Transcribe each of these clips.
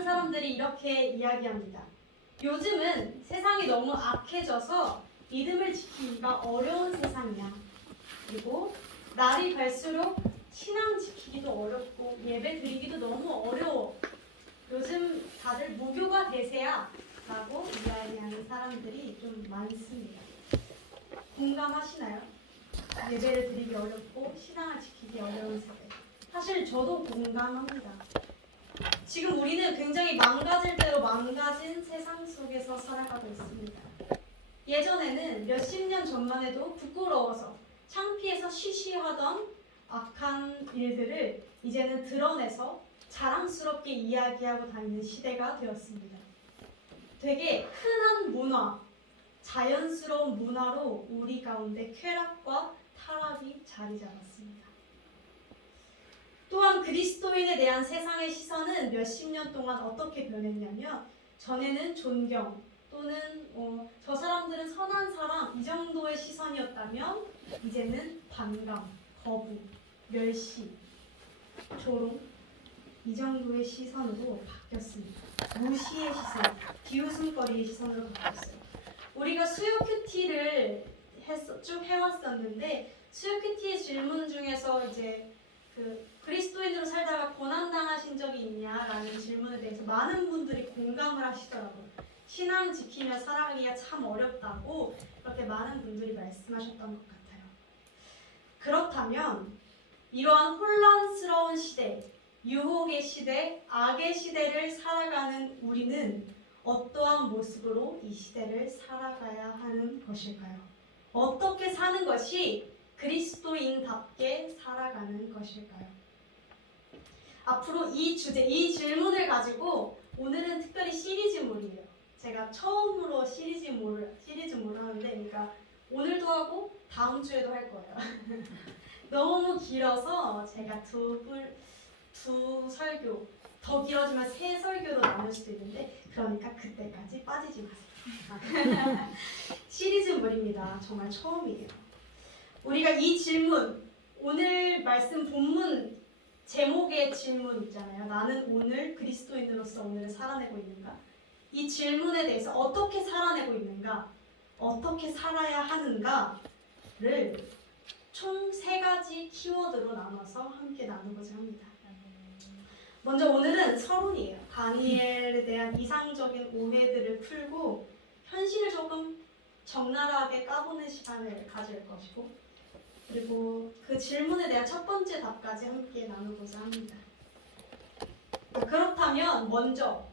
많은 사람들이 이렇게 이야기합니다. 요즘은 세상이 너무 악해져서 믿음을 지키기가 어려운 세상이야. 그리고 날이 갈수록 신앙 지키기도 어렵고 예배 드리기도 너무 어려워. 요즘 다들 무교가 대세야 라고 이야기하는 사람들이 좀 많습니다. 공감하시나요? 예배를 드리기 어렵고 신앙을 지키기 어려운 세대. 사실 저도 공감합니다. 지금 우리는 굉장히 망가질 대로 망가진 세상 속에서 살아가고 있습니다. 예전에는 몇십 년 전만 해도 부끄러워서 창피해서 쉬쉬하던 악한 일들을 이제는 드러내서 자랑스럽게 이야기하고 다니는 시대가 되었습니다. 되게 흔한 문화, 자연스러운 문화로 우리 가운데 쾌락과 타락이 자리 잡았습니다. 또한 그리스도인에 대한 세상의 시선은 몇십 년 동안 어떻게 변했냐면 전에는 존경 또는 저 사람들은 선한 사람 이 정도의 시선이었다면 이제는 반감, 거부, 멸시, 조롱 이 정도의 시선으로 바뀌었습니다. 무시의 시선, 비웃음거리의 시선으로 바뀌었어요. 우리가 수요 큐티를 쭉 해왔었는데 수요 큐티의 질문 중에서 이제 그리스도인으로 살다가 고난당하신 적이 있냐라는 질문에 대해서 많은 분들이 공감을 하시더라고요. 신앙 지키며 살아가기가 참 어렵다고 그렇게 많은 분들이 말씀하셨던 것 같아요. 그렇다면 이러한 혼란스러운 시대, 유혹의 시대, 악의 시대를 살아가는 우리는 어떠한 모습으로 이 시대를 살아가야 하는 것일까요? 어떻게 사는 것이 그리스도인답게 살아가는 것일까요? 앞으로 이 주제, 이 질문을 가지고 오늘은 특별히 시리즈물이에요. 제가 처음으로 시리즈물을 하는데, 그러니까 오늘도 하고 다음 주에도 할 거예요. 너무 길어서 제가 두 설교, 더 길어지면 세 설교로 나눌 수도 있는데, 그러니까 그때까지 빠지지 마세요. 시리즈물입니다. 정말 처음이에요. 우리가 이 질문, 오늘 말씀 본문 제목의 질문 있잖아요. 나는 오늘 그리스도인으로서 오늘을 살아내고 있는가? 이 질문에 대해서 어떻게 살아내고 있는가? 어떻게 살아야 하는가를 총 3가지 키워드로 나눠서 함께 나누고자 합니다. 먼저 오늘은 서론이에요. 다니엘에 대한 이상적인 오해들을 풀고 현실을 조금 적나라하게 까보는 시간을 가질 것이고, 그리고 그 질문에 대한 첫 번째 답까지 함께 나누고자 합니다. 그렇다면 먼저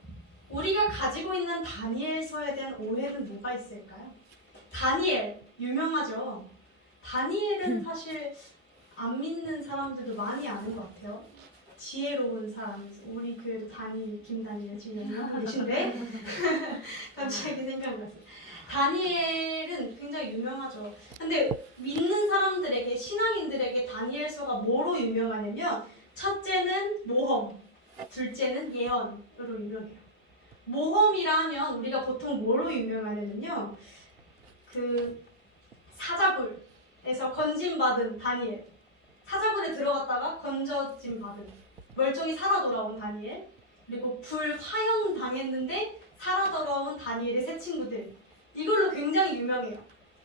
우리가 가지고 있는 다니엘서에 대한 오해는 뭐가 있을까요? 다니엘 유명하죠. 다니엘은 사실 안 믿는 사람들도 많이 아는 것 같아요. 지혜로운 사람, 우리 교회도 김다니엘 지혜로운 계신데 갑자기 생각났어요. 다니엘은 굉장히 유명하죠. 근데 믿는 사람들에게, 신앙인들에게 다니엘서가 뭐로 유명하냐면 첫째는 모험, 둘째는 예언으로 유명해요. 모험이라 하면 우리가 보통 뭐로 유명하냐면요, 사자굴에서 건진받은 다니엘, 사자굴에 들어갔다가 건져진 받은, 멀쩡히 살아 돌아온 다니엘, 그리고 불화형 당했는데 살아 돌아온 다니엘의 세 친구들, 이걸로 굉장히 유명해요.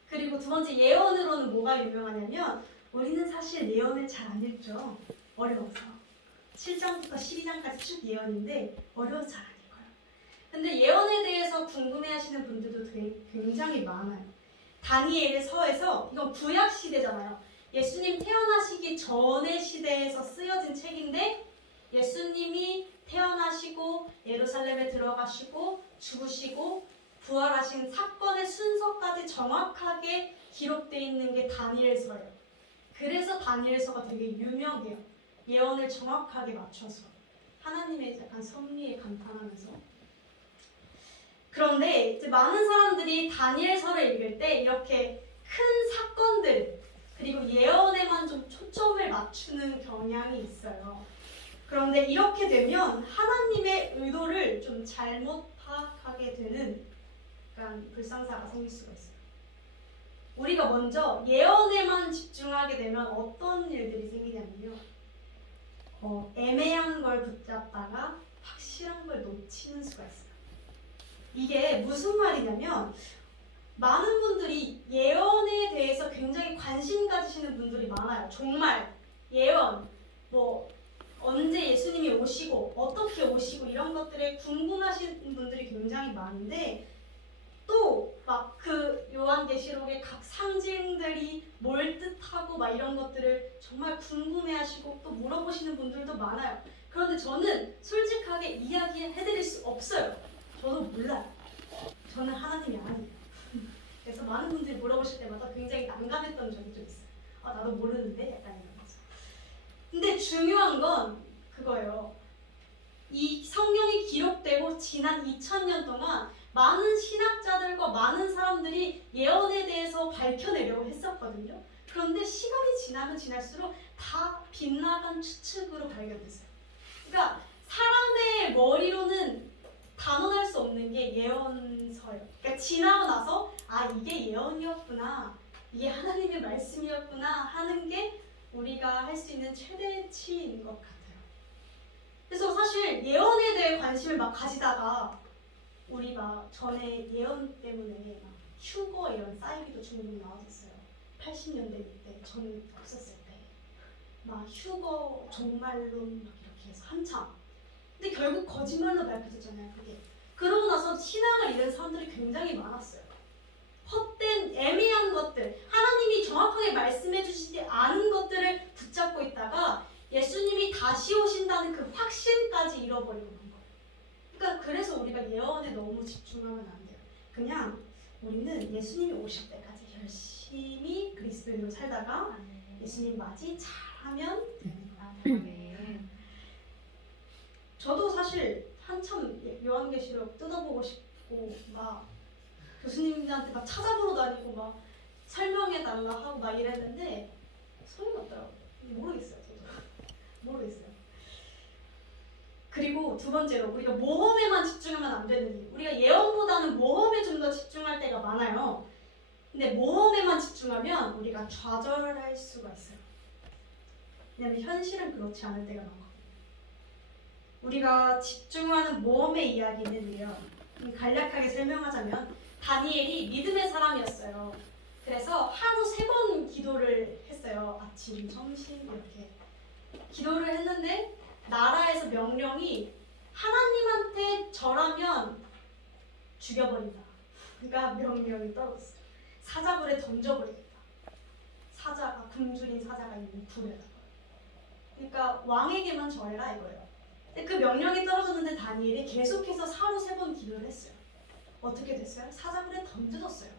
그리고 두 번째 예언으로는 뭐가 유명하냐면 우리는 사실 예언을 잘 안 읽죠. 어려워서 7장부터 12장까지 쭉 예언인데 어려워서 잘 안 읽어요. 근데 예언에 대해서 궁금해하시는 분들도 굉장히 많아요. 다니엘의 서에서, 이건 구약 시대잖아요. 예수님 태어나시기 전의 시대에서 쓰여진 책인데 예수님이 태어나시고 예루살렘에 들어가시고 죽으시고 부활하신 사건의 순서까지 정확하게 기록되어 있는 게 다니엘서예요. 그래서 다니엘서가 되게 유명해요. 예언을 정확하게 맞춰서 하나님의 약간 섭리에 감탄하면서. 그런데 이제 많은 사람들이 다니엘서를 읽을 때 이렇게 큰 사건들 그리고 예언에만 좀 초점을 맞추는 경향이 있어요. 그런데 이렇게 되면 하나님의 의도를 좀 잘못 파악하게 되는 약간 불상사가 생길 수가 있어요. 우리가 먼저 예언에만 집중하게 되면 어떤 일들이 생기냐면요, 애매한 걸 붙잡다가 확실한 걸 놓치는 수가 있어요. 이게 무슨 말이냐면 많은 분들이 예언에 대해서 굉장히 관심 가지시는 분들이 많아요. 정말 예언, 뭐 언제 예수님이 오시고 어떻게 오시고 이런 것들에 궁금하신 분들이 굉장히 많은데 또 막 그 요한계시록의 각 상징들이 뭘 뜻하고 막 이런 것들을 정말 궁금해하시고 또 물어보시는 분들도 많아요. 그런데 저는 솔직하게 이야기해드릴 수 없어요. 저도 몰라요. 저는 하나님이 아니에요. 그래서 많은 분들이 물어보실 때마다 굉장히 난감했던 적이 좀 있어요. 아, 나도 모르는데? 약간 이런 거죠. 근데 중요한 건 그거예요. 이 성경이 기록되고 지난 2000년 동안 많은 신학자들과 많은 사람들이 예언에 대해서 밝혀내려고 했었거든요. 그런데 시간이 지나면 지날수록 다 빗나간 추측으로 발견됐어요. 그러니까 사람의 머리로는 단언할 수 없는 게 예언서예요. 그러니까 지나고 나서 아, 이게 예언이었구나, 이게 하나님의 말씀이었구나 하는 게 우리가 할 수 있는 최대치인 것 같아요. 그래서 사실 예언에 대해 관심을 막 가지다가 우리 막 전에 예언 때문에 막 휴거 이런 사이비도 중국 나왔었어요. 80년대 때 저는 없었을 때 막 휴거 종말론 막 이렇게 해서 한참. 근데 결국 거짓말로 밝혀졌잖아요. 그게. 그러고 나서 신앙을 잃은 사람들이 굉장히 많았어요. 헛된 애매한 것들, 하나님이 정확하게 말씀해 주시지 않은 것들을 붙잡고 있다가 예수님이 다시 오신다는 그 확신까지 잃어버리고 있는 거예요. 그러니까 그래서 우리가 예언에 너무 집중하면 안 돼요. 그냥 우리는 예수님이 오실 때까지 열심히 그리스도인으로 살다가 예수님 맞이 잘하면 되는 거예요. 저도 사실 한참 요한계시록 뜯어보고 싶고 막 교수님한테 막 찾아보러 다니고 막 설명해달라 하고 막 이랬는데 소용이 없더라고요. 모르겠어요. 저도 모르겠어요. 그리고 두 번째로 우리가 모험에만 집중하면 안 되는지, 우리가 예언보다는 모험에 좀 더 집중할 때가 많아요. 근데 모험에만 집중하면 우리가 좌절할 수가 있어요. 왜냐면 현실은 그렇지 않을 때가 많거든요. 우리가 집중하는 모험의 이야기는요, 간략하게 설명하자면 다니엘이 믿음의 사람이었어요. 그래서 하루 3번 기도를 했어요. 아침, 점심 이렇게 기도를 했는데 나라에서 명령이 하나님한테 절하면 죽여버린다. 그러니까 명령이 떨어졌어요. 사자굴에 던져버리겠다. 사자가, 굶주린 사자가 있는 굴에다가. 그러니까 왕에게만 절해라 이거예요. 근데 그 명령이 떨어졌는데 다니엘이 계속해서 하루 3번 기도를 했어요. 어떻게 됐어요? 사자굴에 던져졌어요.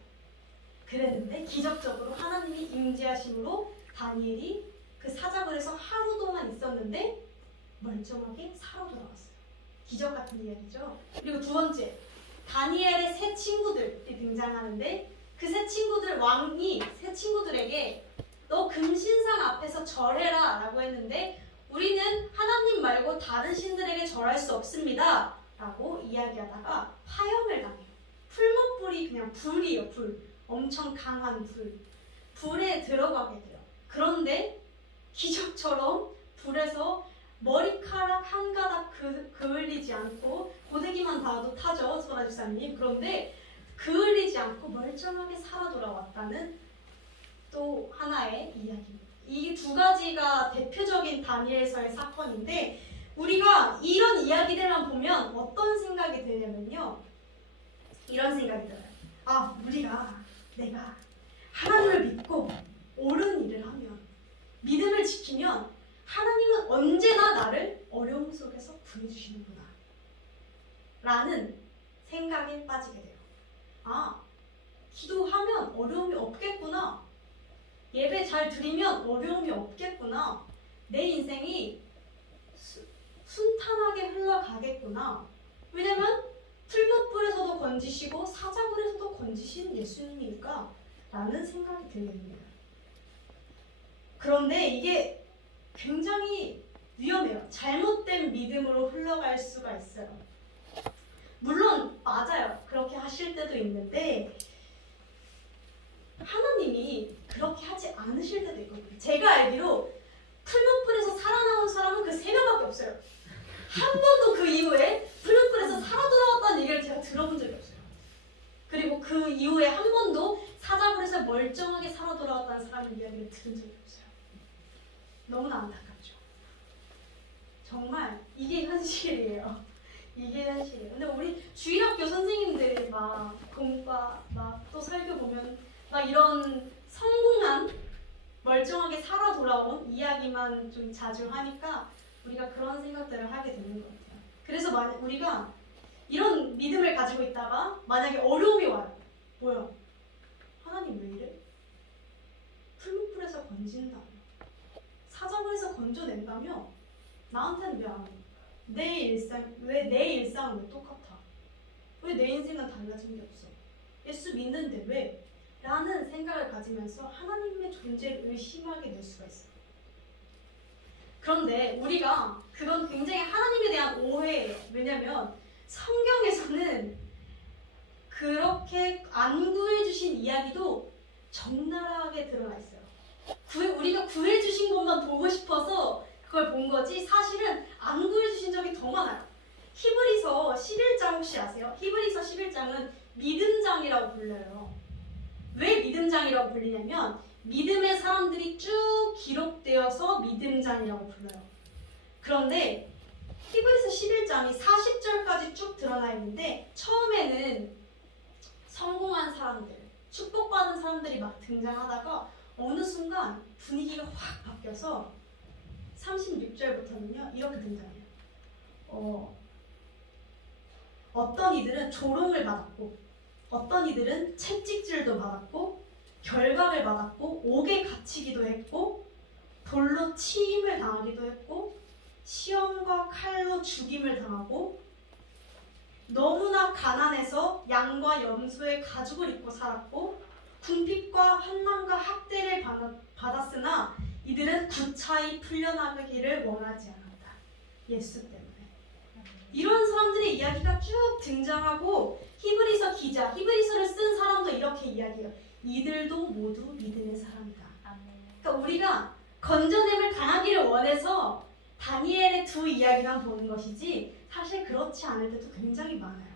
그랬는데 기적적으로 하나님이 임재하심으로 다니엘이 그 사자굴에서 하루 동안 있었는데 멀쩡하게 살아 돌아왔어요. 기적 같은 이야기죠. 그리고 두 번째, 다니엘의 세 친구들이 등장하는데 그 세 친구들, 왕이 세 친구들에게 너 금신상 앞에서 절해라 라고 했는데 우리는 하나님 말고 다른 신들에게 절할 수 없습니다 라고 이야기하다가 파형을 당해요. 풀무불이 그냥 불이에요. 불. 엄청 강한 불. 불에 들어가게 돼요. 그런데 기적처럼 불에서 머리카락 한 가닥 그을리지 않고, 고데기만 닿아도 타죠, 소라 집사님. 그런데 그을리지 않고 멀쩡하게 살아 돌아왔다는 또 하나의 이야기입니다. 이 두 가지가 대표적인 다니엘서의 사건인데 우리가 이런 이야기들만 보면 어떤 생각이 드냐면요, 이런 생각이 들어요. 아, 내가 하나님을 믿고 옳은 일을 하면, 믿음을 지키면 하나님은 언제나 나를 어려움 속에서 구해주시는구나 라는 생각에 빠지게 돼요. 아, 기도하면 어려움이 없겠구나. 예배 잘 드리면 어려움이 없겠구나. 내 인생이 순탄하게 흘러가겠구나. 왜냐면 풀무불에서도 건지시고 사자굴에서도 건지신 예수님이니까 라는 생각이 들게 됩니다. 그런데 이게 굉장히 위험해요. 잘못된 믿음으로 흘러갈 수가 있어요. 물론 맞아요. 그렇게 하실 때도 있는데 하나님이 그렇게 하지 않으실 때도 있거든요. 제가 알기로 풀무불에서 살아나온 사람은 그 3명밖에 없어요. 한 번도 그 이후에 그 이후에 한 번도 사자굴에서 멀쩡하게 살아 돌아왔다는 사람의 이야기를 들은 적이 없어요. 너무나 안타깝죠. 정말 이게 현실이에요. 이게 현실이에요. 근데 우리 주일학교 선생님들이 막 공과 막 또 살펴보면 막 이런 성공한 멀쩡하게 살아 돌아온 이야기만 좀 자주 하니까 우리가 그런 생각들을 하게 되는 것 같아요. 그래서 만약 우리가 이런 믿음을 가지고 있다가 만약에 어려움이 와요. 뭐야? 하나님 왜 이래? 풀무불에서 건진다며, 사자굴에서 건져낸다며, 나한테는 왜 안 해? 내 일상은 왜 똑같아? 왜 내 인생은 달라진 게 없어? 예수 믿는데 왜? 라는 생각을 가지면서 하나님의 존재를 의심하게 될 수가 있어요. 그런데 우리가 그건 굉장히 하나님에 대한 오해예요. 왜냐면 성경에서는 그렇게 안 구해주신 이야기도 적나라하게 드러나 있어요. 우리가 구해주신 것만 보고 싶어서 그걸 본 거지 사실은 안 구해주신 적이 더 많아요. 히브리서 11장 혹시 아세요? 히브리서 11장은 믿음장이라고 불려요. 왜 믿음장이라고 불리냐면 믿음의 사람들이 쭉 기록되어서 믿음장이라고 불러요. 그런데 히브리서 11장이 40절까지 쭉 드러나 있는데 처음에는 성공한 사람들, 축복받은 사람들이 막 등장하다가 어느 순간 분위기가 확 바뀌어서 36절부터는요 이렇게 등장해요. 어떤 이들은 조롱을 받았고, 어떤 이들은 채찍질도 받았고, 결박을 받았고, 옥에 갇히기도 했고, 돌로 치임을 당하기도 했고, 시험과 칼로 죽임을 당하고, 너무나 가난해서 양과 염소의 가죽을 입고 살았고, 궁핍과 환난과 학대를 받았으나 이들은 구차히 풀려나가기를 원하지 않았다. 예수 때문에. 이런 사람들의 이야기가 쭉 등장하고 히브리서 기자, 히브리서를 쓴 사람도 이렇게 이야기해요. 이들도 모두 믿음의 사람이다. 그러니까 우리가 건져냄을 당하기를 원해서 다니엘의 두 이야기만 보는 것이지 사실 그렇지 않을 때도 굉장히 많아요.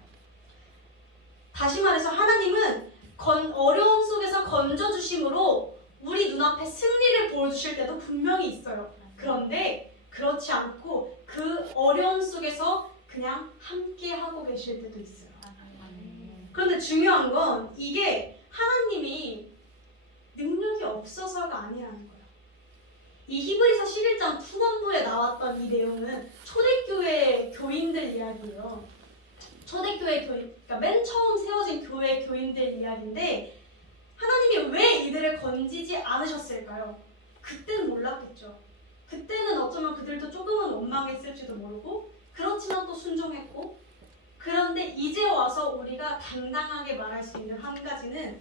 다시 말해서 하나님은 어려움 속에서 건져주심으로 우리 눈앞에 승리를 보여주실 때도 분명히 있어요. 그런데 그렇지 않고 그 어려움 속에서 그냥 함께 하고 계실 때도 있어요. 그런데 중요한 건 이게 하나님이 능력이 없어서가 아니라는 거예요. 이 히브리서 11장 후반부에 나왔던 이 내용은 초대교회 교인들 이야기예요. 초대교회 교인, 그러니까 맨 처음 세워진 교회 교인들 이야기인데 하나님이 왜 이들을 건지지 않으셨을까요? 그때는 몰랐겠죠. 그때는 어쩌면 그들도 조금은 원망했을지도 모르고 그렇지만 또 순종했고, 그런데 이제 와서 우리가 당당하게 말할 수 있는 한 가지는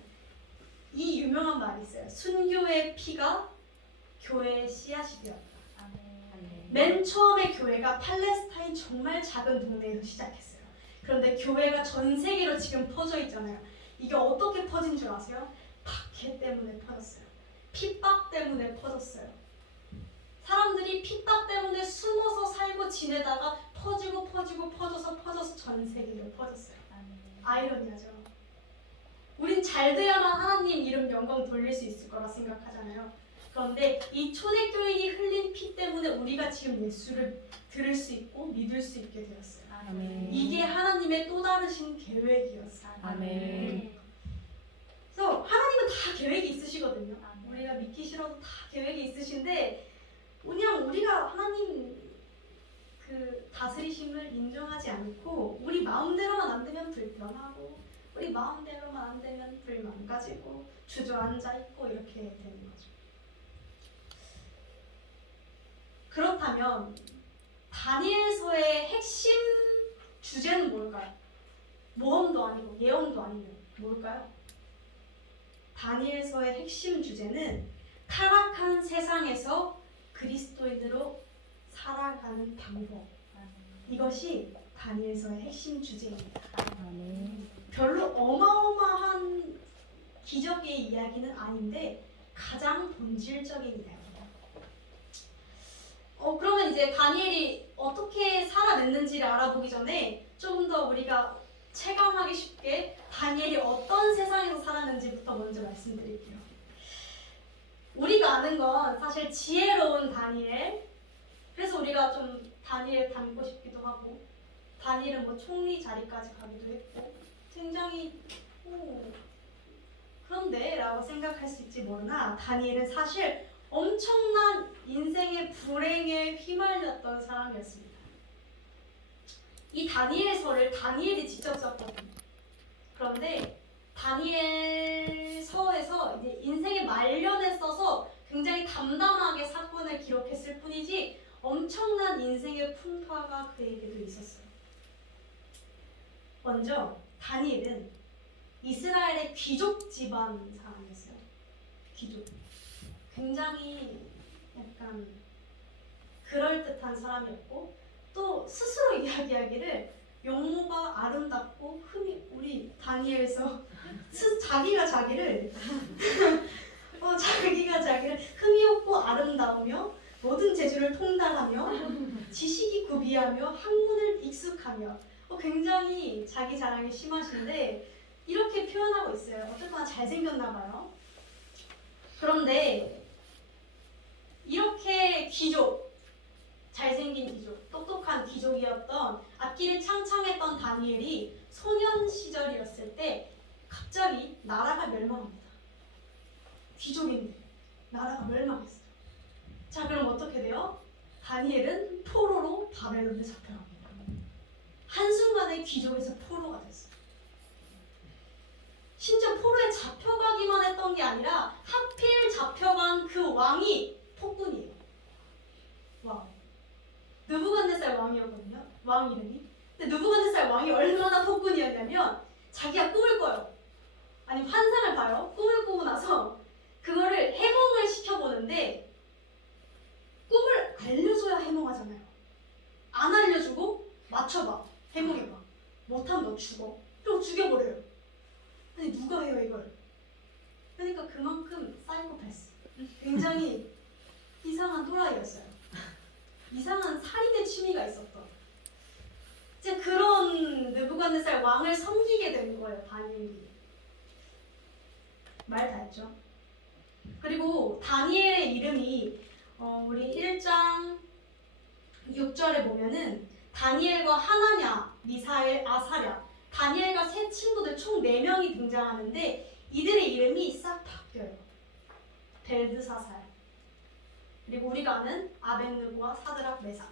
이 유명한 말이 있어요. 순교의 피가 교회의 씨앗이 되었다. 맨 처음에 교회가 팔레스타인 정말 작은 동네에서 시작했어요. 그런데 교회가 전 세계로 지금 퍼져 있잖아요. 이게 어떻게 퍼진 줄 아세요? 박해 때문에 퍼졌어요. 핍박 때문에 퍼졌어요. 사람들이 핍박 때문에 숨어서 살고 지내다가 퍼져서 전 세계로 퍼졌어요. 아이러니하죠. 우린 잘 돼야만 하나님 이름 영광 돌릴 수 있을 거라 생각하잖아요. 그런데 이 초대교인이 흘린 피 때문에 우리가 지금 예수를 들을 수 있고 믿을 수 있게 되었어요. 아멘. 이게 하나님의 또 다르신 계획이었어요. 아멘. 그래서 하나님은 다 계획이 있으시거든요. 우리가 믿기 싫어도 다 계획이 있으신데 그냥 우리가 하나님 그 다스리심을 인정하지 않고 우리 마음대로만 안 되면 불편하고 우리 마음대로만 안 되면 불만 가지고 주저앉아 있고 이렇게 되는 거죠. 그렇다면 다니엘서의 핵심 주제는 뭘까요? 모험도 아니고 예언도 아니고 뭘까요? 다니엘서의 핵심 주제는 타락한 세상에서 그리스도인으로 살아가는 방법. 이것이 다니엘서의 핵심 주제입니다. 별로 어마어마한 기적의 이야기는 아닌데 가장 본질적인 이야기입니다. 그러면 이제 다니엘이 어떻게 살아냈는지를 알아보기 전에 조금 더 우리가 체감하기 쉽게 다니엘이 어떤 세상에서 살았는지부터 먼저 말씀드릴게요. 우리가 아는 건 사실 지혜로운 다니엘, 그래서 우리가 좀 다니엘 닮고 싶기도 하고, 다니엘은 뭐 총리 자리까지 가기도 했고, 굉장히 그런데 라고 생각할 수 있지 모르나 다니엘은 사실 엄청난 인생의 불행에 휘말렸던 사람이었습니다. 이 다니엘서를 다니엘이 직접 썼거든요. 그런데 다니엘서에서 이제 인생의 말년에 써서 굉장히 담담하게 사건을 기록했을 뿐이지 엄청난 인생의 풍파가 그에게도 있었어요. 먼저 다니엘은 이스라엘의 귀족 집안 사람이었어요. 귀족. 굉장히 약간 그럴듯한 사람이었고, 또 스스로 이야기하기를 용모가 아름답고 우리 다니엘서 자기가 자기를 흠이 없고 아름다우며 모든 재주를 통달하며 지식이 구비하며 학문을 익숙하며 굉장히 자기 자랑이 심하신데 이렇게 표현하고 있어요. 어쨌거나 잘생겼나 봐요. 그런데 이렇게 귀족, 잘생긴 귀족, 똑똑한 귀족이었던 앞길을 창창했던 다니엘이 소년 시절이었을 때 갑자기 나라가 멸망합니다. 귀족인데 나라가 멸망했어요. 자, 그럼 어떻게 돼요? 다니엘은 포로로 바벨론에 잡혀갑니다. 한순간에 귀족에서 포로가 됐어요. 심지어 포로에 잡혀가기만 했던 게 아니라 하필 잡혀간 그 왕이 폭군이에요. 와우. 느부갓네살 왕이었거든요. 왕 이름이. 근데 느부갓네살 왕이 얼마나 폭군이었냐면 자기가 꿈을 꿔요. 아니 환상을 봐요. 꿈을 꾸고 나서 그거를 해몽을 시켜보는데 꿈을 알려줘야 해몽하잖아요. 안 알려주고 맞춰봐. 해몽해봐. 못하면 너 죽어. 그리고 죽여버려요. 아니 누가 해요 이걸? 그러니까 그만큼 사이코패스. 굉장히 이상한 또라이였어요. 이상한 살인의 취미가 있었던. 이제 그런 느부갓네살 왕을 섬기게 된 거예요. 다니엘이. 말 다 했죠. 그리고 다니엘의 이름이 우리 1장 6절에 보면은 다니엘과 하나냐, 미사엘, 아사랴, 다니엘과 세 친구들 총 4명이 등장하는데 이들의 이름이 싹 바뀌어요. 벨드사살, 그리고 우리가 아는 아벳느고와 사드락, 메삭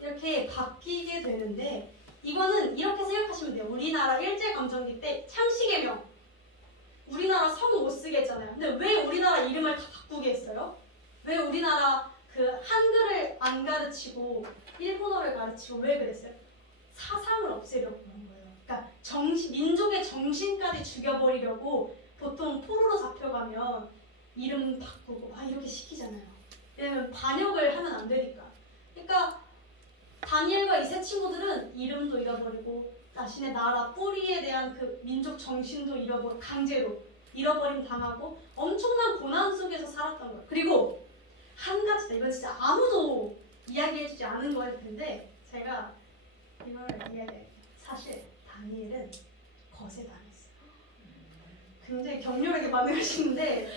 이렇게 바뀌게 되는데 이거는 이렇게 생각하시면 돼요. 우리나라 일제감정기 때 창씨개명 우리나라 성 못 쓰게 했잖아요. 근데 왜 우리나라 이름을 다 바꾸게 했어요? 왜 우리나라 그 한글을 안 가르치고 일본어를 가르치고 왜 그랬어요? 사상을 없애려고 그런 거예요. 그러니까 민족의 정신까지 죽여버리려고 보통 포로로 잡혀가면 이름 바꾸고 이렇게 시키잖아요. 왜냐면 반역을 하면 안 되니까. 그러니까 다니엘과 이 세 친구들은 이름도 잃어버리고 자신의 나라 뿌리에 대한 그 민족 정신도 잃어버리고 강제로 잃어버림 당하고 엄청난 고난 속에서 살았던 거예요. 그리고 한 가지, 이건 진짜 아무도 이야기해주지 않은 거일 텐데 제가 이걸 이야기해요. 사실 다니엘은 거세당했어요. 굉장히 격렬하게 반응하시는데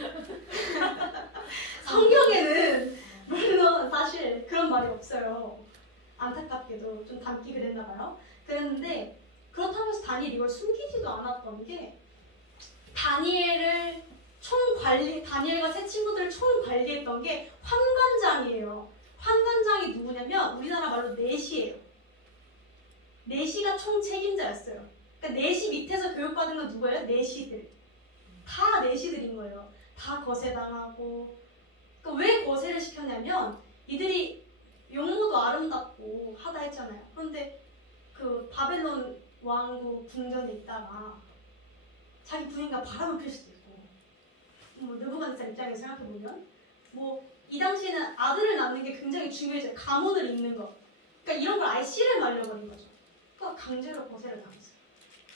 성경에는 물론 사실 그런 말이 없어요. 안타깝게도 좀 담기 그랬나 봐요. 그랬는데 그렇다고 해서 다니엘이 이걸 숨기지도 않았던 게 다니엘과 세 친구들을 총 관리했던 게 환관장이에요. 환관장이 누구냐면 우리나라 말로 내시예요. 내시가 총 책임자였어요. 그러니까 내시 밑에서 교육받은 건 누구예요? 내시들. 다 내시들인 거예요. 다 거세당하고. 그러니까 왜 거세를 시켰냐면 이들이 용모도 아름답고 하다 했잖아요. 그런데 그 바벨론 왕국 궁전에 있다가 자기 부인과 바람을 필 수도 있고 느부갓네살 입장에서 생각해보면 이 당시에는 아들을 낳는 게 굉장히 중요해져요. 가문을 잇는 거. 그러니까 이런 걸 아예 씨를 말려버린 거죠. 그러니까 강제로 거세를 당했어요.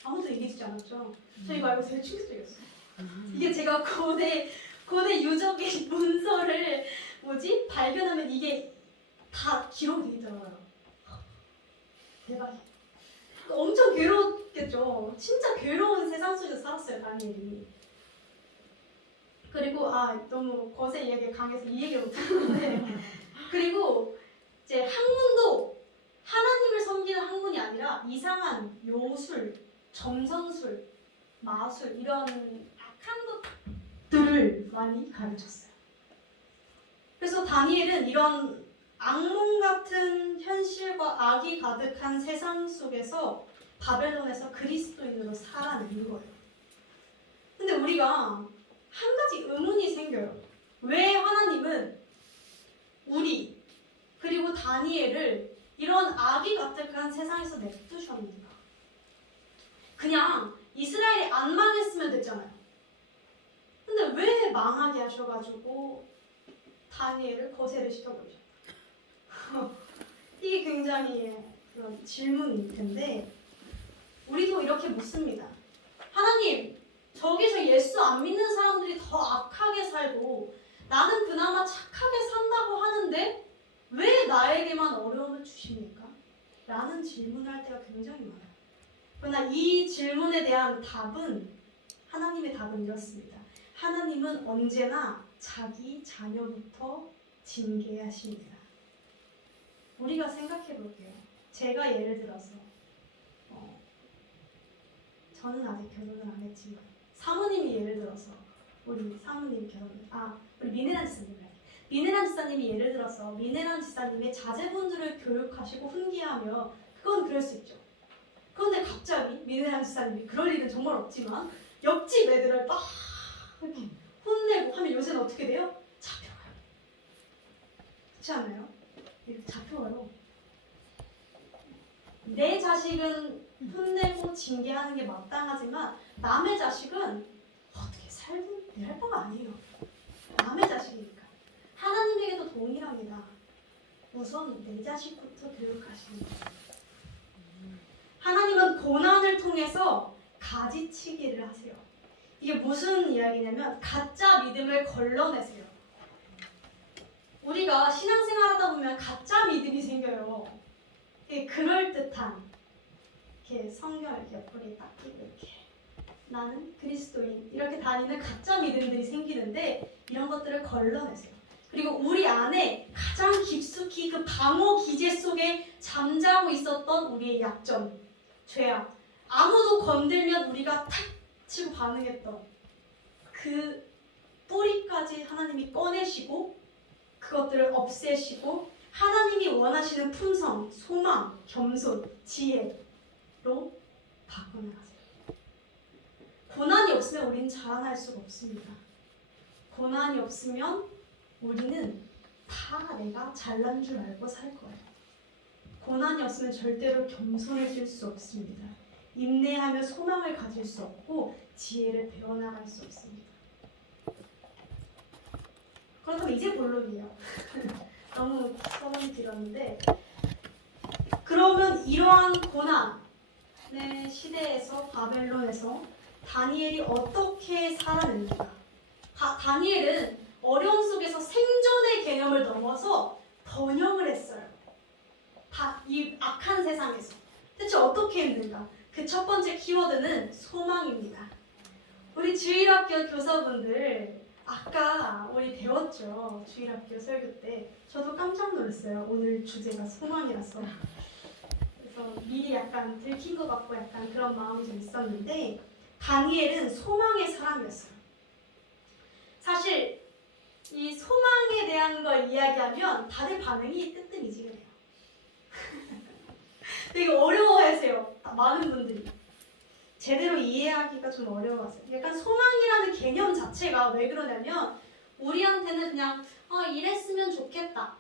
아무도 얘기해주지 않았죠. 저 이거 알고 되게 충격적이었어요. 이게 제가 고대 유적의 문서를 발견하면 이게 다 기록이 돼 있더라고요. 대박이야. 엄청 죽겠죠. 진짜 괴로운 세상 속에서 살았어요, 다니엘이. 그리고 너무 거세 이야기 강해서 이 얘기를 못하는데 그리고 이제 학문도 하나님을 섬기는 학문이 아니라 이상한 요술, 점성술, 마술 이런 악한 것들을 많이 가르쳤어요. 그래서 다니엘은 이런 악몽 같은 현실과 악이 가득한 세상 속에서 바벨론에서 그리스도인으로 살아내는 거예요. 근데 우리가 한 가지 의문이 생겨요. 왜 하나님은 우리 그리고 다니엘을 이런 악이 가득한 세상에서 냅두셨는가? 그냥 이스라엘이 안 망했으면 됐잖아요. 근데 왜 망하게 하셔가지고 다니엘을 거세를 시켜버리셨다? 이게 굉장히 그런 질문일 텐데 우리도 이렇게 묻습니다. 하나님, 저기서 예수 안 믿는 사람들이 더 악하게 살고 나는 그나마 착하게 산다고 하는데 왜 나에게만 어려움을 주십니까? 라는 질문할 때가 굉장히 많아요. 그러나 이 질문에 대한 답은 하나님의 답은 이렇습니다. 하나님은 언제나 자기 자녀부터 징계하십니다. 우리가 생각해 볼게요. 제가 예를 들어서 저는 아직 결혼을 안 했지만 사모님이 예를 들어서 우리 사모님 우리 미네란 지사님이 예를 들어서 미네란 지사님의 자제분들을 교육하시고 훈계하며 그건 그럴 수 있죠. 그런데 갑자기 미네란 지사님이 그럴 일은 정말 없지만 옆집 애들을 막 이렇게 혼내고 하면 요새는 어떻게 돼요? 잡혀가요. 그렇지 않아요? 이렇게 잡혀가요. 내 자식은 혼내고 징계하는 게 마땅하지만 남의 자식은 어떻게 살고 할 바가 아니에요. 남의 자식이니까. 하나님에게도 동일합니다. 우선 내 자식부터 교육하시는 거예요. 하나님은 고난을 통해서 가지치기를 하세요. 이게 무슨 이야기냐면 가짜 믿음을 걸러내세요. 우리가 신앙생활 하다 보면 가짜 믿음이 생겨요. 그럴듯한 이렇게 성경을 옆구리에 딱 끼고 이렇게 나는 그리스도인 이렇게 다니는 가짜 믿음들이 생기는데 이런 것들을 걸러내세요. 그리고 우리 안에 가장 깊숙이 그 방어 기제 속에 잠자고 있었던 우리의 약점, 죄악, 아무도 건들면 우리가 탁 치고 반응했던 그 뿌리까지 하나님이 꺼내시고 그것들을 없애시고 하나님이 원하시는 품성, 소망, 겸손, 지혜로 바꿔나가세요. 고난이 없으면 우리는 자라날 수가 없습니다. 고난이 없으면 우리는 다 내가 잘난 줄 알고 살 거예요. 고난이 없으면 절대로 겸손해질 수 없습니다. 인내하며 소망을 가질 수 없고 지혜를 배워나갈 수 없습니다. 그렇다면 이제 본론이에요. 너무 소문이 길었는데 그러면 이러한 고난의 시대에서 바벨론에서 다니엘이 어떻게 살아냈는가? 다니엘은 어려움 속에서 생존의 개념을 넘어서 번영을 했어요. 이 악한 세상에서. 대체 어떻게 했는가? 그 첫 번째 키워드는 소망입니다. 우리 주일학교 교사분들 아까 우리 배웠죠. 주일학교 설교 때. 저도 깜짝 놀랐어요. 오늘 주제가 소망이라서. 그래서 미리 약간 들킨 것 같고 약간 그런 마음이 좀 있었는데 다니엘은 소망의 사람이었어요. 사실 이 소망에 대한 걸 이야기하면 다들 반응이 뜨뜻미지근해요. 되게 어려워하세요. 많은 분들이. 제대로 이해하기가 좀 어려워서 약간 소망이라는 개념 자체가 왜 그러냐면 우리한테는 그냥 이랬으면 좋겠다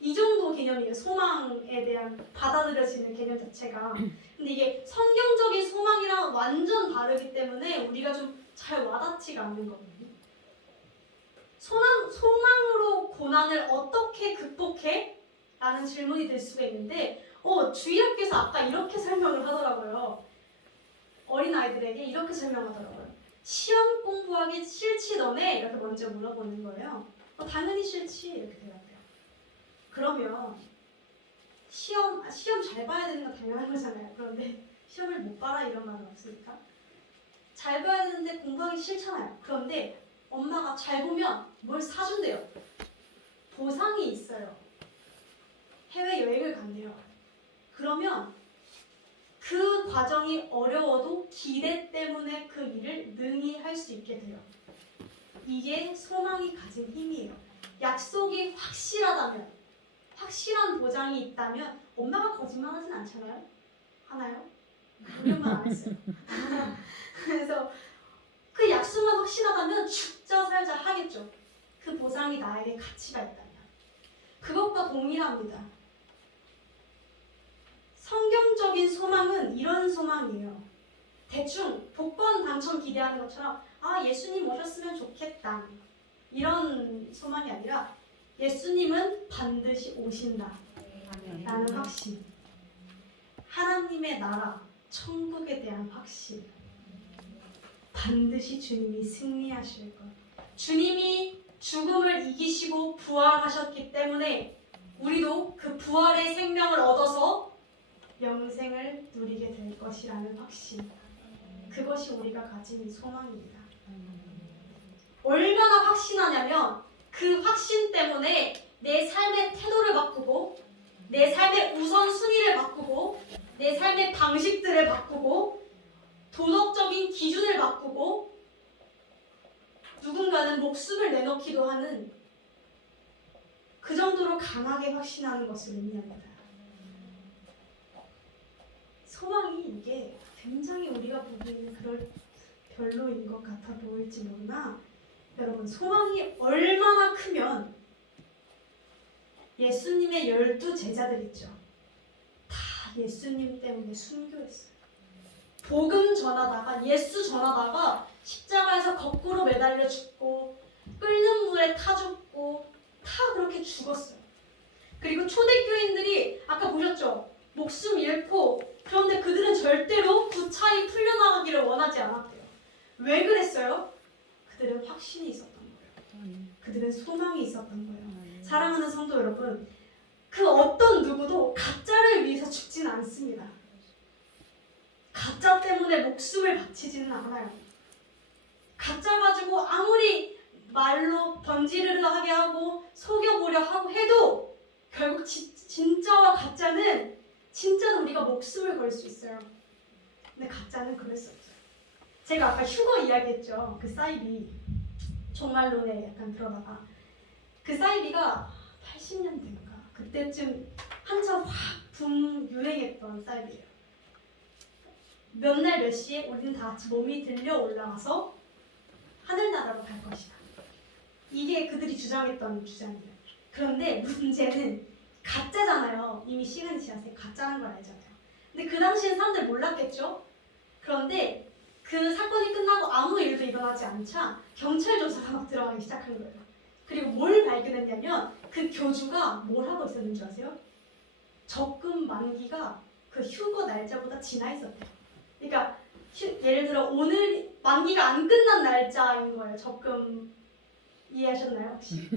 이 정도 개념이에요. 소망에 대한 받아들여지는 개념 자체가. 근데 이게 성경적인 소망이랑 완전 다르기 때문에 우리가 좀 잘 와닿지가 않는 거거든요. 소망으로 고난을 어떻게 극복해? 라는 질문이 들 수가 있는데 주일학교에서 아까 이렇게 설명을 하더라고요. 어린아이들에게 이렇게 설명하더라고요. 시험 공부하기 싫지 너네? 이렇게 먼저 물어보는 거예요. 당연히 싫지 이렇게 대답해요. 그러면 시험 잘 봐야 되는 건 당연한 거잖아요. 그런데 시험을 못 봐라 이런 말은 없으니까. 잘 봐야 되는데 공부하기 싫잖아요. 그런데 엄마가 잘 보면 뭘 사준대요. 보상이 있어요. 해외여행을 간대요. 그러면 그 과정이 어려워도 기대 때문에 그 일을 능히 할 수 있게 돼요. 이게 소망이 가진 힘이에요. 약속이 확실하다면, 확실한 보장이 있다면 엄마가 거짓말하진 않잖아요. 하나요? 우리 엄마 안 했어요. 그래서 그 약속만 확실하다면 죽자 살자 하겠죠. 그 보상이 나에게 가치가 있다면. 그것과 동일합니다. 성경적인 소망은 이런 소망이에요. 대충 복권 당첨 기대하는 것처럼 아 예수님 오셨으면 좋겠다 이런 소망이 아니라 예수님은 반드시 오신다 라는 확신, 하나님의 나라 천국에 대한 확신, 반드시 주님이 승리하실 것, 주님이 죽음을 이기시고 부활하셨기 때문에 우리도 그 부활의 생명을 얻어서 영생을 누리게 될 것이라는 확신, 그것이 우리가 가진 소망입니다. 얼마나 확신하냐면 그 확신 때문에 내 삶의 태도를 바꾸고 내 삶의 우선순위를 바꾸고 내 삶의 방식들을 바꾸고 도덕적인 기준을 바꾸고 누군가는 목숨을 내놓기도 하는 그 정도로 강하게 확신하는 것을 의미합니다. 소망이 이게 굉장히 우리가 보기에는 그럴 별로인 것 같아 보일지 모르나 여러분 소망이 얼마나 크면 예수님의 12제자들 있죠. 다 예수님 때문에 순교했어요. 복음 전하다가 예수 전하다가 십자가에서 거꾸로 매달려 죽고 끓는 물에 타 죽고 다 그렇게 죽었어요. 그리고 초대교인들이 아까 보셨죠? 목숨 잃고 그런데 그들은 절대로 구차히 풀려나가기를 원하지 않았대요. 왜 그랬어요? 그들은 확신이 있었던 거예요. 그들은 소망이 있었던 거예요. 사랑하는 성도 여러분, 그 어떤 누구도 가짜를 위해서 죽지는 않습니다. 가짜 때문에 목숨을 바치지는 않아요. 가짜 가지고 아무리 말로 번지르르하게 하고 속여보려 하고 해도 결국 진짜와 가짜는 진짜는 우리가 목숨을 걸 수 있어요. 근데 가짜는 그럴 수 없어요. 제가 아까 휴거 이야기했죠. 그 사이비 종말론에 약간 들어다가 그 사이비가 80년대인가 그때쯤 한참 확 유행했던 사이비예요. 몇 날 몇 시에 우리는 다 같이 몸이 들려 올라가서 하늘나라로 갈 것이다. 이게 그들이 주장했던 주장이에요. 그런데 문제는 가짜잖아요. 이미 시간이 지났으니 가짜라는 걸 알잖아요. 근데 그 당시엔 사람들 몰랐겠죠? 그런데 그 사건이 끝나고 아무 일도 일어나지 않자 경찰 조사가 막 들어가기 시작한 거예요. 그리고 뭘 발견했냐면 그 교주가 뭘 하고 있었는 줄 아세요? 적금 만기가 그 휴거 날짜보다 지나 있었대요. 그러니까 예를 들어 오늘 만기가 안 끝난 날짜인 거예요. 적금 이해하셨나요 혹시?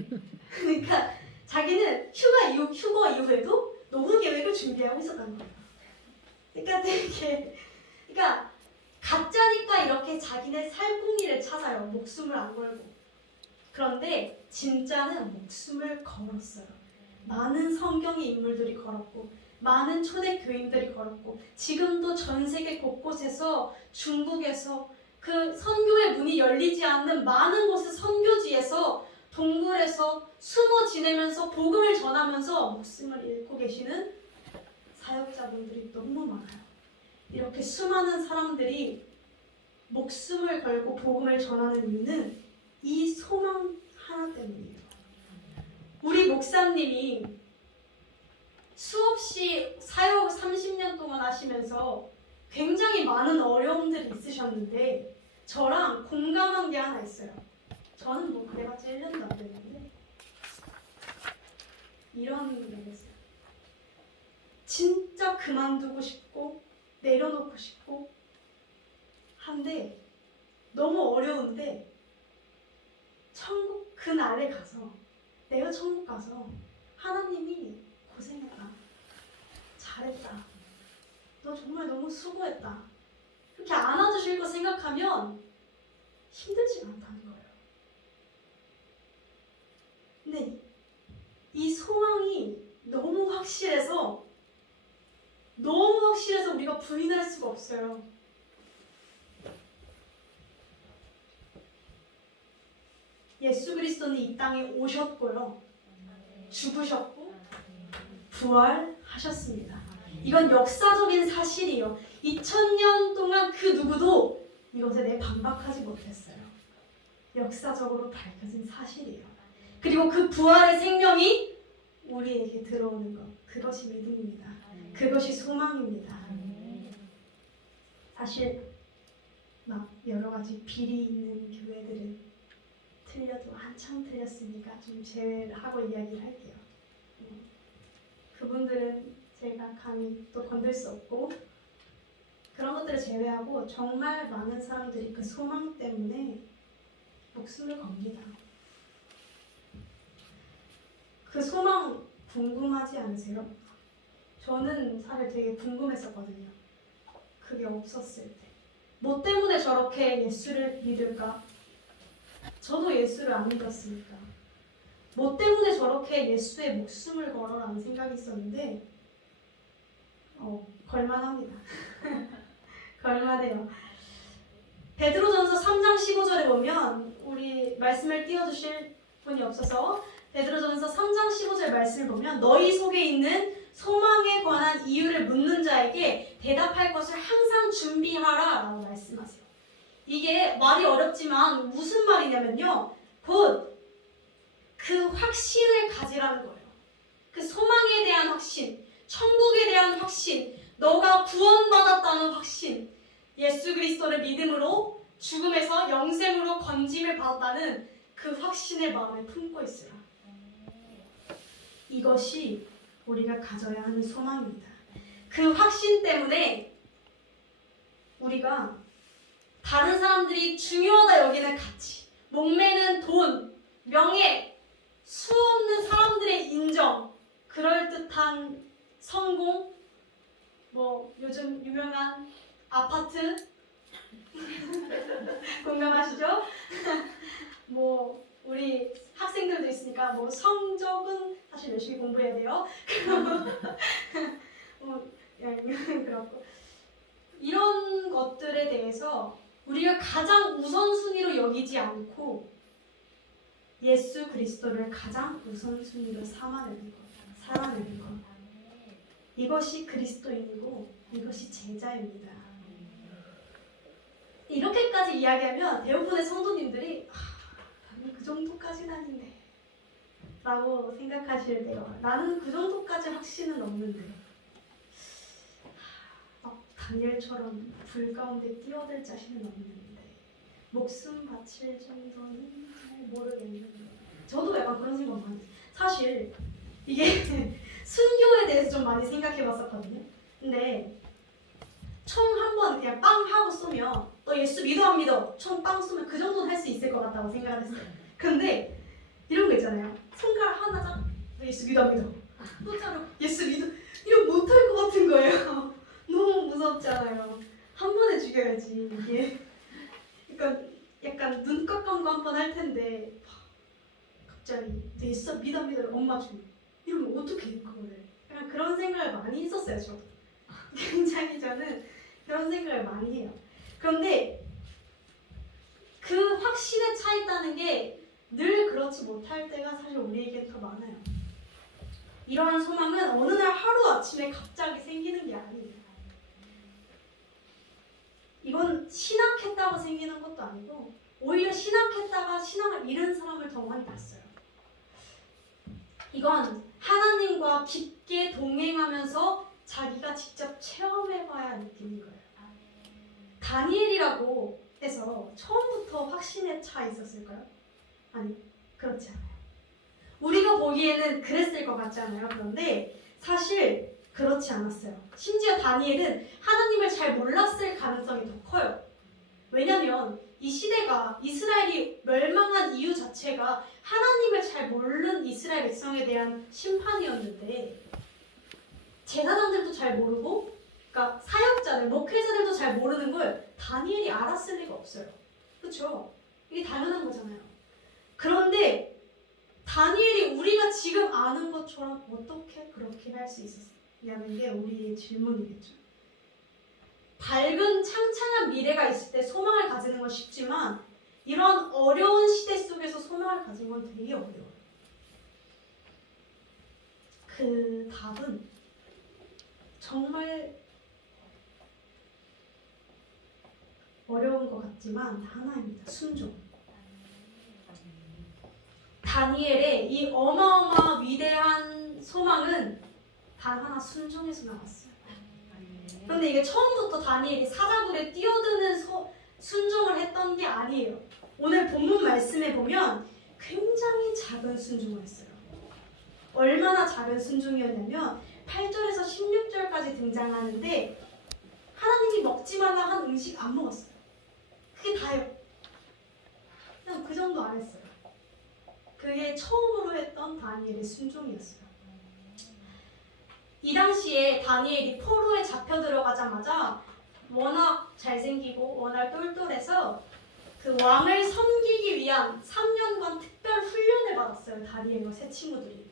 그러니까 자기는 휴거 이후에도 노후 계획을 준비하고 있었던 거예요. 그러니까 그러니까 가짜니까 이렇게 자기네 살궁리를 찾아요. 목숨을 안 걸고. 그런데 진짜는 목숨을 걸었어요. 많은 성경의 인물들이 걸었고 많은 초대교인들이 걸었고 지금도 전 세계 곳곳에서 중국에서 그 선교의 문이 열리지 않는 많은 곳의 선교지에서 동굴에서 숨어 지내면서 복음을 전하면서 목숨을 잃고 계시는 사역자분들이 너무 많아요. 이렇게 수많은 사람들이 목숨을 걸고 복음을 전하는 이유는 이 소망 하나 때문이에요. 우리 목사님이 수없이 사역 30년 동안 하시면서 굉장히 많은 어려움들이 있으셨는데 저랑 공감한 게 하나 있어요. 저는 뭐 그래봤자 1년도 안 됐는데 이런 얘기를 했어요. 진짜 그만두고 싶고 내려놓고 싶고 한데 너무 어려운데 천국 그날에 가서 내가 천국 가서 하나님이 고생했다, 잘했다, 너 정말 너무 수고했다. 그렇게 안아주실 거 생각하면 힘들지가 않다는 거예요. 근데 이 소망이 너무 확실해서 우리가 부인할 수가 없어요. 예수 그리스도는 이 땅에 오셨고요. 죽으셨고 부활하셨습니다. 이건 역사적인 사실이에요. 2000년 동안 그 누구도 이것에 대해 반박하지 못했어요. 역사적으로 밝혀진 사실이에요. 그리고 그 부활의 생명이 우리에게 들어오는 것, 그것이 믿음입니다. 그것이 소망입니다. 사실 막 여러 가지 비리 있는 교회들은 틀려도 한참 틀렸으니까 좀 제외를 하고 이야기를 할게요. 그분들은 제가 감히 또 건들 수 없고, 그런 것들을 제외하고 정말 많은 사람들이 그 소망 때문에 목숨을 겁니다. 그 소망 궁금하지 않으세요? 저는 사실 되게 궁금했었거든요. 그게 없었을 때. 뭐 때문에 저렇게 예수를 믿을까? 저도 예수를 안 믿었으니까. 뭐 때문에 저렇게 예수의 목숨을 걸어라는 생각이 있었는데 걸만합니다. 걸만해요. 베드로전서 3장 15절에 보면, 우리 말씀을 띄워주실 분이 없어서 베드로전서 3장 15절 말씀을 보면, 너희 속에 있는 소망에 관한 이유를 묻는 자에게 대답할 것을 항상 준비하라 라고 말씀하세요. 이게 말이 어렵지만 무슨 말이냐면요, 곧 그 확신을 가지라는 거예요. 그 소망에 대한 확신, 천국에 대한 확신, 너가 구원받았다는 확신, 예수 그리스도를 믿음으로 죽음에서 영생으로 건짐을 받았다는 그 확신의 마음을 품고 있으라. 이것이 우리가 가져야 하는 소망입니다. 그 확신 때문에 우리가 다른 사람들이 중요하다 여기는 가치, 목매는 돈, 명예, 수 없는 사람들의 인정, 그럴듯한 성공, 뭐 요즘 유명한 아파트 공감하시죠? 뭐 우리 학생들도 있으니까 뭐 성적은 사실 열심히 공부해야 돼요. 그렇고 이런 것들에 대해서 우리가 가장 우선순위로 여기지 않고 예수 그리스도를 가장 우선순위로 삼아내는 것, 살아내는 것. 이것이 그리스도인이고 이것이 제자입니다. 이렇게까지 이야기하면 대부분의 성도님들이 나는 그 정도까지는 아닌데 라고 생각하실 때요. 나는 그 정도까지 확신은 없는데, 다니엘처럼 불 가운데 뛰어들 자신은 없는데, 목숨 바칠 정도는 잘 모르겠는데. 저도 약간 그런 생각 많이 해요. 사실 이게 순교에 대해서 좀 많이 생각해 봤었거든요. 근데 총 한 번 그냥 빵 하고 쏘면, 너 예수 믿어 안 믿어? 총 빵 쏘면 그 정도는 할 수 있을 것 같다고 생각을 했어요. 근데 이런 거 있잖아요. 손가락 하나 작, 너 예수 믿어 안 믿어? 또 자로 예수 믿어? 이거 못할 것 같은 거예요. 너무 무섭잖아요. 한 번에 죽여야지 이게. 그러니까 약간 눈 깜깜고 한 번 할 텐데 갑자기 너 예수 믿어 안 믿어? 엄마 죽여. 이러면 어떻게 해 그거를. 약간 그런 생각을 많이 했었어요. 저도. 굉장히 저는 그런 생각을 많이 해요. 그런데 그 확신에 차 있다는 게 늘 그렇지 못할 때가 사실 우리에게 더 많아요. 이러한 소망은 어느 날 하루아침에 갑자기 생기는 게 아니에요. 이건 신학했다고 생기는 것도 아니고, 오히려 신학했다가 신앙을 잃은 사람을 더 많이 봤어요. 이건 하나님과 깊게 동행하면서 자기가 직접 체험해봐야 느끼는 거예요. 다니엘이라고 해서 처음부터 확신에 차 있었을까요? 아니, 그렇지 않아요. 우리가 보기에는 그랬을 것 같지 않아요? 그런데 사실 그렇지 않았어요. 심지어 다니엘은 하나님을 잘 몰랐을 가능성이 더 커요. 왜냐면 이 시대가, 이스라엘이 멸망한 이유 자체가 하나님을 잘 모르는 이스라엘 백성에 대한 심판이었는데, 제사장들도 잘 모르고 그러니까 사역자들, 목회자들도 잘 모르는 걸 다니엘이 알았을 리가 없어요. 그렇죠? 이게 당연한 거잖아요. 그런데 다니엘이 우리가 지금 아는 것처럼 어떻게 그렇게 할 수 있었냐는 게 우리의 질문이겠죠. 밝은 창창한 미래가 있을 때 소망을 가지는 건 쉽지만 이런 어려운 시대 속에서 소망을 가지는 건 되게 어려워요. 그 답은 정말 어려운 것 같지만 하나입니다. 순종. 다니엘의 이 어마어마한 위대한 소망은 단 하나, 순종에서 나왔어요. 그런데 이게 처음부터 다니엘이 사자굴에 뛰어드는 순종을 했던 게 아니에요. 오늘 본문 말씀에 보면 굉장히 작은 순종을 했어요. 얼마나 작은 순종이었냐면 8절에서 16절까지 등장하는데 하나님이 먹지 말라 한 음식 안 먹었어요. 그게 다예요. 그냥 그 정도 안 했어요. 그게 처음으로 했던 다니엘의 순종이었어요. 이 당시에 다니엘이 포로에 잡혀 들어가자마자 워낙 잘생기고 워낙 똘똘해서 그 왕을 섬기기 위한 3년간 특별 훈련을 받았어요. 다니엘과 세 친구들이.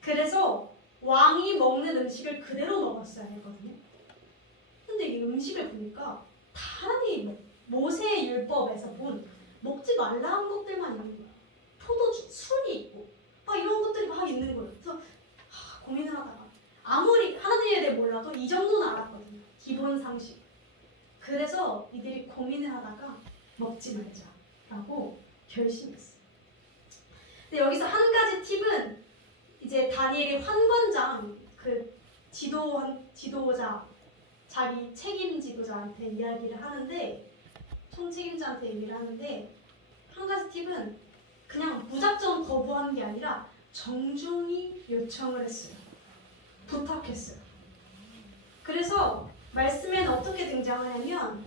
그래서 왕이 먹는 음식을 그대로 먹었어야 했거든요. 근데 이 음식을 보니까 다른 모세의 율법에서 본 먹지 말라 한 것들만 있는 거야. 포도주, 술이 있고 막 이런 것들이 막 있는 거예요. 그래서 고민을 하다가 아무리 하나님에 대해 몰라도 이 정도는 알았거든요. 기본 상식. 그래서 이들이 고민을 하다가 먹지 말자라고 결심했어요. 근데 여기서 한 가지 팁은 이제 다니엘이 환관장 그 지도자 자기 책임 지도자한테 이야기를 하는데 총책임자한테 얘기를 하는데 한 가지 팁은 그냥 무작정 거부하는 게 아니라 정중히 요청을 했어요. 부탁했어요. 그래서 말씀에는 어떻게 등장하냐면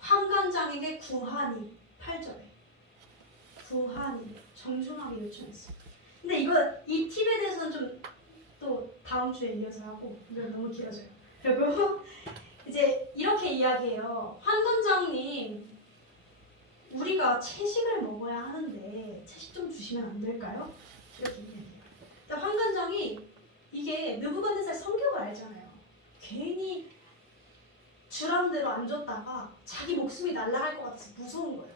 환관장에게 구하니 8절에 구하니 정중하게 요청했어요. 근데 이 팁에 대해서는 좀 또 다음 주에 이어서 하고 이건 너무 길어져요. 그리고 이제 이렇게 이야기해요. 환관장님, 우리가 채식을 먹어야 하는데 채식 좀 주시면 안 될까요? 이렇게 얘기해요. 그러니까 환관장이 이게 느부갓네살 성격을 알잖아요. 괜히 주라는 대로 안 줬다가 자기 목숨이 날아갈 것 같아서 무서운 거예요.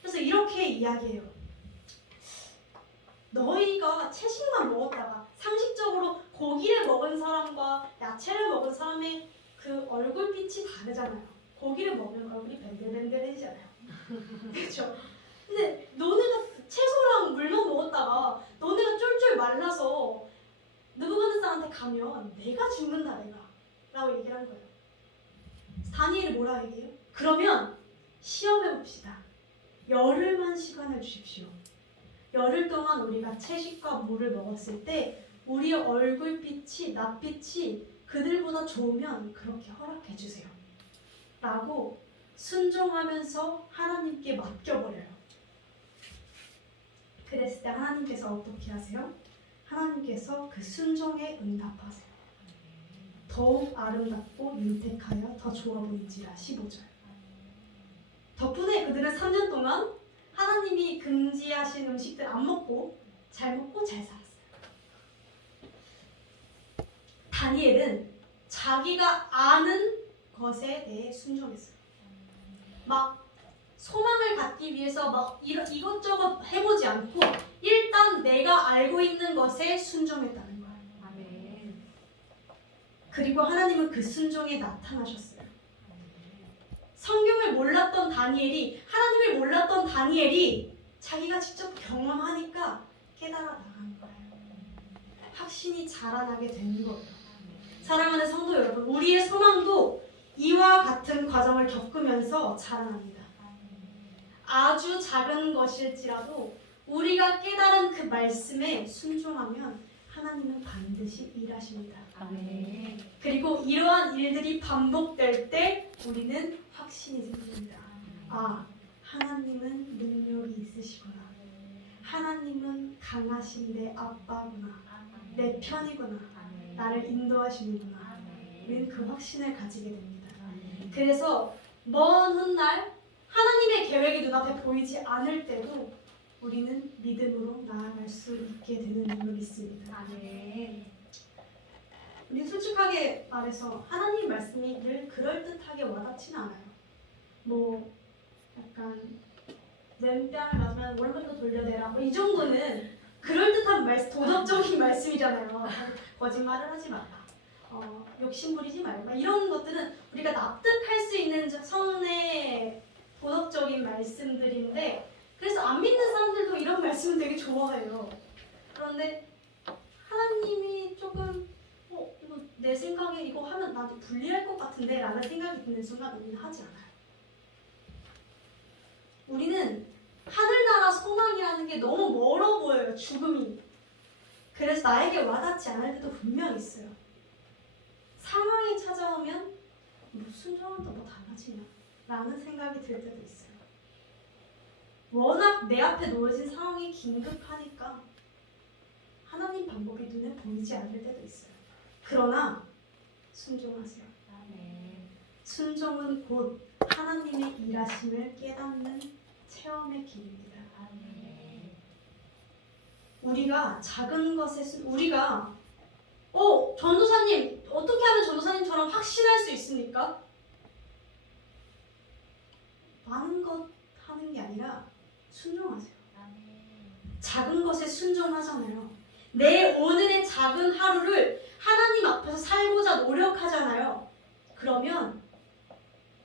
그래서 이렇게 이야기해요. 너희가 채식만 먹었다가 상식적으로 고기를 먹은 사람과 야채를 먹은 사람의 그 얼굴빛이 다르잖아요. 고기를 먹으면 얼굴이 뱅글뱅글해지잖아요. 그렇죠? 근데 너네가 채소랑 물만 먹었다가 너네가 쫄쫄 말라서 느부갓네살한테 가면 내가 죽는다 내가 라고 얘기를 한 거예요. 다니엘이 뭐라 얘기해요? 그러면 시험해봅시다. 열흘만 시간을 주십시오. 열흘 동안 우리가 채식과 물을 먹었을 때 우리의 얼굴빛이 낯빛이 그들보다 좋으면 그렇게 허락해 주세요. 라고 순종하면서 하나님께 맡겨버려요. 그랬을 때 하나님께서 어떻게 하세요? 하나님께서 그 순종에 응답하세요. 더욱 아름답고 윤택하여 더 좋아 보인지라 15절. 덕분에 그들은 3년 동안 하나님이 금지하신 음식들 안 먹고 잘 먹고 잘 살았어요. 다니엘은 자기가 아는 것에 대해 순종했어요. 막 소망을 갖기 위해서 막 이것저것 해보지 않고 일단 내가 알고 있는 것에 순종했다는 거예요. 아멘. 그리고 하나님은 그 순종에 나타나셨어요. 성경을 몰랐던 다니엘이, 하나님을 몰랐던 다니엘이 자기가 직접 경험하니까 깨달아 나간 거예요. 확신이 자라나게 되는 거예요. 사랑하는 성도 여러분, 우리의 소망도 이와 같은 과정을 겪으면서 자라납니다. 아주 작은 것일지라도 우리가 깨달은 그 말씀에 순종하면 하나님은 반드시 일하십니다. 아멘. 그리고 이러한 일들이 반복될 때 우리는 확신이 생깁니다. 아, 하나님은 능력이 있으시구나. 하나님은 강하신 내 아빠구나. 내 편이구나. 나를 인도하시는구나. 아멘. 우리는 그 확신을 가지게 됩니다. 아멘. 그래서 먼 훗날 하나님의 계획이 눈앞에 보이지 않을 때도 우리는 믿음으로 나아갈 수 있게 되는 줄로 믿습니다. 아멘. 우리 솔직하게 말해서 하나님 말씀이 늘 그럴듯하게 와닿지는 않아요. 뭐 약간 왼뺨을 맞으면 오른팔도 돌려내라 뭐 이 정도는 그럴듯한 말씀, 도덕적인 말씀이잖아요. 거짓말을 하지 마라. 욕심 부리지 말고 이런 것들은 우리가 납득할 수 있는 선의 도덕적인 말씀들인데 그래서 안 믿는 사람들도 이런 말씀을 되게 좋아해요. 그런데 하나님이 조금 이거 내 생각에 이거 하면 나도 불리할 것 같은데 라는 생각이 드는 순간 우리는 하지 않아요. 우리는 하늘나라 소망이라는 게 너무 멀어 보여요. 죽음이. 그래서 나에게 와닿지 않을 때도 분명히 있어요. 상황이 찾아오면 순종한다 뭐 달라지냐 라는 생각이 들 때도 있어요. 워낙 내 앞에 놓여진 상황이 긴급하니까 하나님 방법이 눈에 보이지 않을 때도 있어요. 그러나 순종하세요. 아멘. 순종은 곧 하나님의 일하심을 깨닫는 체험의 길입니다. 아멘. 우리가 작은 것에 우리가 전도사님 어떻게 하면 전도사님처럼 확신할 수 있습니까? 많은 것 하는 게 아니라 순종하세요. 아멘. 작은 것에 순종하잖아요. 내 오늘의 작은 하루를 하나님 앞에서 살고자 노력하잖아요. 그러면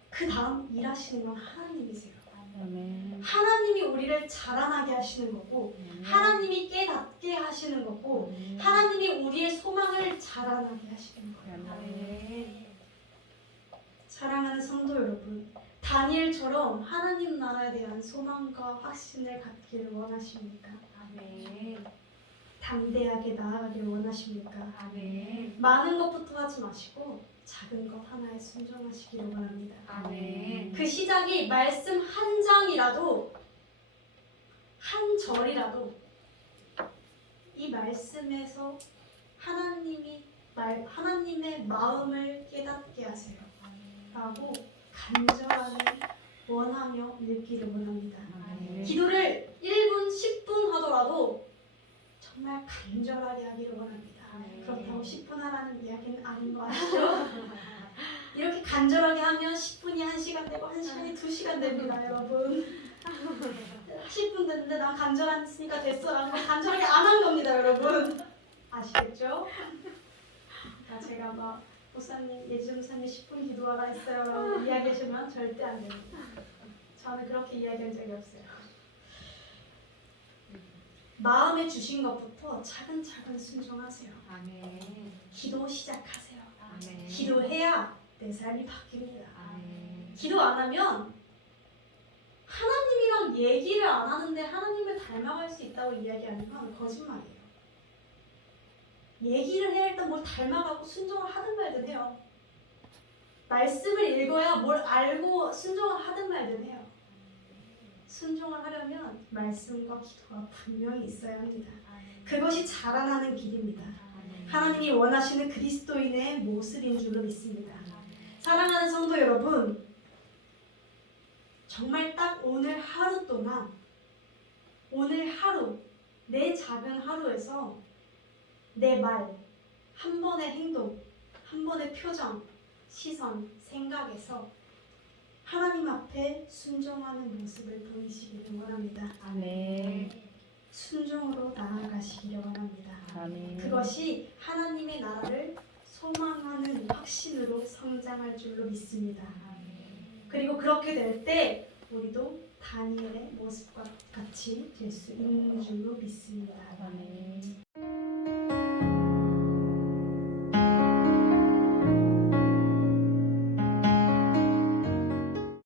그 다음 일하시는 건 하나님이세요. 아멘. 하나님이 우리를 자라나게 하시는 거고 하나님이 깨닫게 하시는 거고 하나님이 우리의 소망을 자라나게 하시는 거예요. 아멘. 사랑하는 성도 여러분, 다니엘처럼 하나님 나라에 대한 소망과 확신을 갖기를 원하십니까? 아멘. 담대하게 나아가기를 원하십니까? 아멘. 많은 것부터 하지 마시고 작은 것 하나에 순종하시기를 원합니다. 아멘. 그 시작이 말씀 한 장이라도 한 절이라도 이 말씀에서 하나님의 마음을 깨닫게 하세요. 라고 간절하게 원하며 읽기를 원합니다. 아멘. 기도를 1분, 10분 하더라도 정말 간절하게 하기를 원합니다. 그렇다고 10분 하라는 이야기는 아닌 거 아시죠? 이렇게 간절하게 하면 10분이 1시간 되고 1시간이 2시간 됩니다, 여러분. 10분 됐는데 난 간절했으니까 됐어 라는 건 간절하게 안 한 겁니다, 여러분. 아시겠죠? 제가 막 목사님, 예지목사님 10분 기도하라 했어요 라고 이야기하시면 절대 안 됩니다. 저는 그렇게 이야기한 적이 없어요. 마음에 주신 것부터 차근차근 순종하세요. 아멘. 기도 시작하세요. 아멘. 기도해야 내 삶이 바뀝니다. 아멘. 기도 안 하면 하나님이랑 얘기를 안 하는데 하나님을 닮아갈 수 있다고 이야기하는 건 거짓말이에요. 얘기를 해야 일단 뭘 닮아가고 순종을 하든 말든 해요. 말씀을 읽어야 뭘 알고 순종을 하든 말든 해요. 순종을 하려면 말씀과 기도가 분명히 있어야 합니다. 그것이 자라나는 길입니다. 하나님이 원하시는 그리스도인의 모습인 줄로 믿습니다. 사랑하는 성도 여러분, 정말 딱 오늘 하루 동안 오늘 하루 내 작은 하루에서 내 말, 한 번의 행동, 한 번의 표정, 시선, 생각에서 하나님 앞에 순종하는 모습을 보이시기를 원합니다. 아멘. 순종으로 나아가시기를 원합니다. 아멘. 그것이 하나님의 나라를 소망하는 확신으로 성장할 줄로 믿습니다. 그리고 그렇게 될 때 우리도 다니엘의 모습과 같이 될 수 있는 줄로 믿습니다. 아멘.